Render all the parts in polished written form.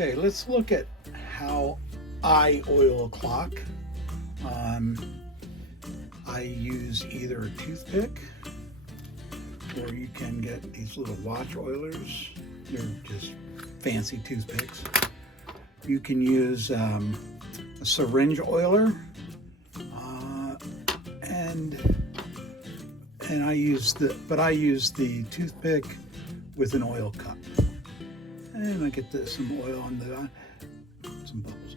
Okay, let's look at how I oil a clock. I use either a toothpick, or you can get these little watch oilers. They're just fancy toothpicks. You can use a syringe oiler, and I use the toothpick with an oil cup. And I get some oil on some bubbles.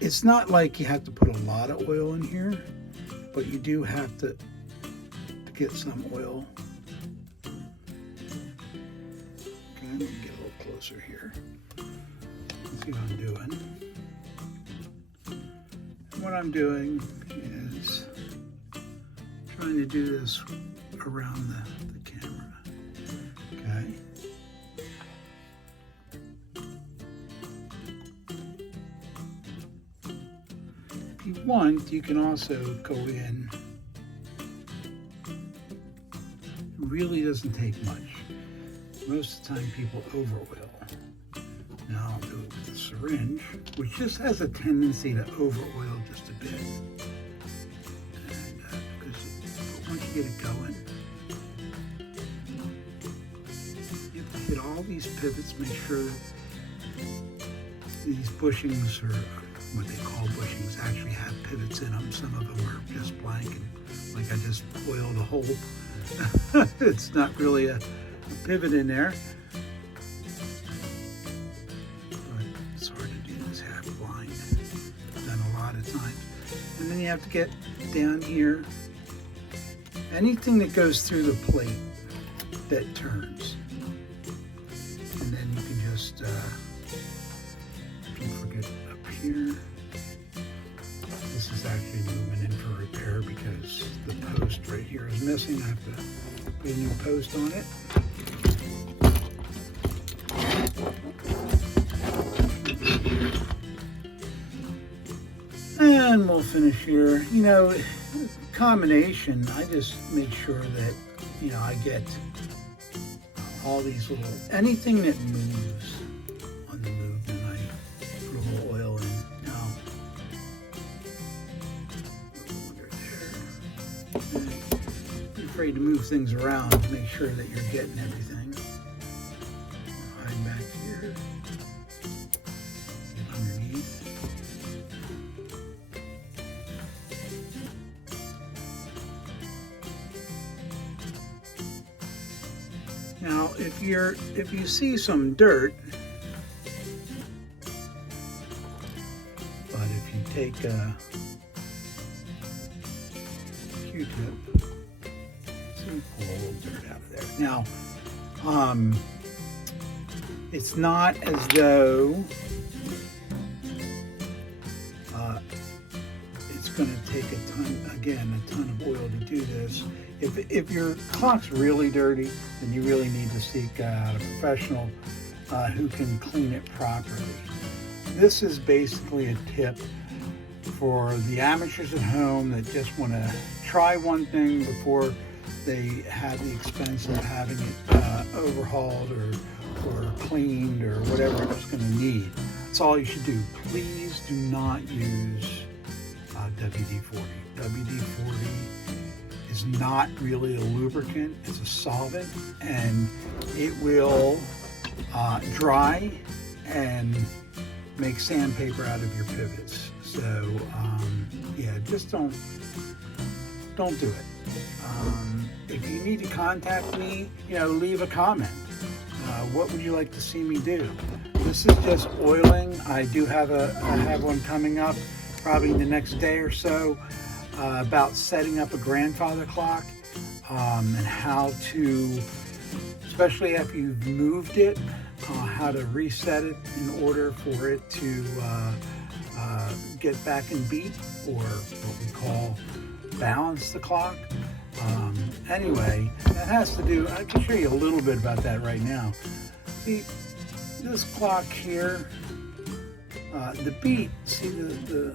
It's not like you have to put a lot of oil in here, but you do have to get some oil. Okay, let me get a little closer here. Let's see what I'm doing. And what I'm doing is trying to do this around the camera. Okay. If you want, you can also go in. It really doesn't take much. Most of the time people over oil. Now I'll do it with the syringe, which just has a tendency to over oil just a bit. And because once you get it going, you have to hit all these pivots, make sure these bushings, or what they call bushings, actually have pivots in them. Some of them are just blank, and like I just oiled a hole. It's not really a pivot in there. But it's hard to do this half blind. I've done a lot of times. And then you have to get down here. Anything that goes through the plate that turns. And then you can just, don't forget up here. This is actually moving in for repair because the post right here is missing. I have to put a new post on it. And we'll finish here. You know, combination, I just make sure that, you know, I get all these little, anything that moves on the move, and I put a little oil in. Now, under there. Be afraid to move things around to make sure that you're getting everything. Hide back here. Get underneath. Now, if you see some dirt, but if you take a Q-tip, see, pull a little dirt out of there. Now, it's not as though it's going to take a ton of oil to do this. If your clock's really dirty, then you really need to seek out a professional who can clean it properly. This is basically a tip for the amateurs at home that just want to try one thing before they have the expense of having it overhauled or cleaned or whatever it's going to need. That's all you should do. Please do not use WD-40. WD-40 is not really a lubricant, it's a solvent, and it will dry and make sandpaper out of your pivots. So yeah, just don't do it. If you need to contact me, you know, leave a comment. What would you like to see me do? This is just oiling. I do have one coming up probably in the next day or so about setting up a grandfather clock and how to, especially after you've moved it, how to reset it in order for it to get back in beat, or what we call balance the clock. Anyway, that has to do, I can show you a little bit about that right now. See, this clock here, the beat, see the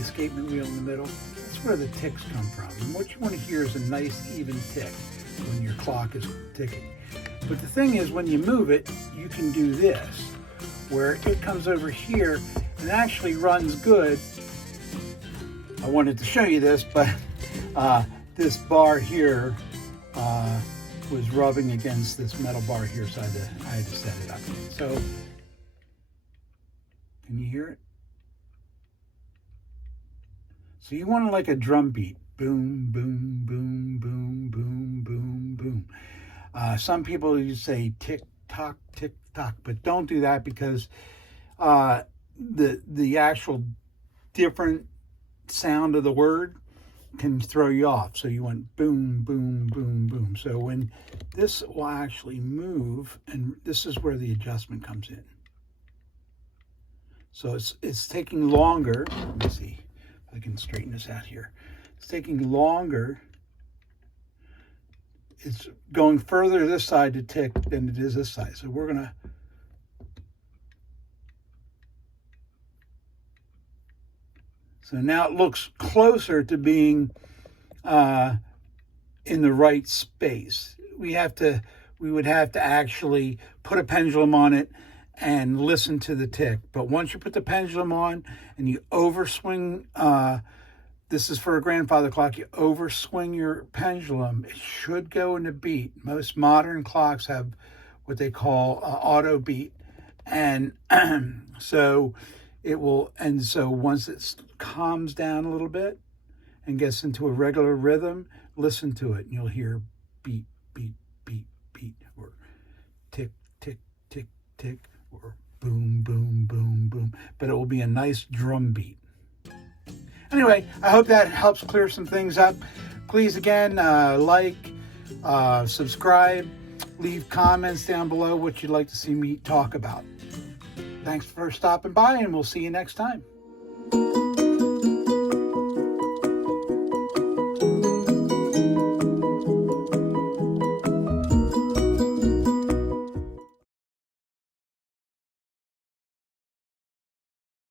escapement wheel in the middle? That's where the ticks come from. And what you want to hear is a nice even tick when your clock is ticking. But the thing is, when you move it, you can do this, where it comes over here and actually runs good. I wanted to show you this, but this bar here was rubbing against this metal bar here, so I had to set it up. So, can you hear it? So you want to like a drum beat. Boom, boom, boom, boom, boom, boom, boom. Some people you say tick tock, but don't do that, because the actual different sound of the word can throw you off. So you want boom, boom, boom, boom. So when this will actually move, and this is where the adjustment comes in. So it's taking longer. Let me see if I can straighten this out here. It's taking longer. It's going further this side to tick than it is this side. So we're gonna so now it looks closer to being in the right space. We would have to actually put a pendulum on it and listen to the tick. But once you put the pendulum on and you overswing, this is for a grandfather clock, you overswing your pendulum, it should go into beat. Most modern clocks have what they call auto beat. And so it will, and so once it calms down a little bit and gets into a regular rhythm, listen to it and you'll hear beat, beat, beat, beat, or tick, tick, tick, tick, or boom, boom, boom, boom. But it will be a nice drum beat. Anyway, I hope that helps clear some things up. Please, again, like, subscribe, leave comments down below what you'd like to see me talk about. Thanks for stopping by, and we'll see you next time.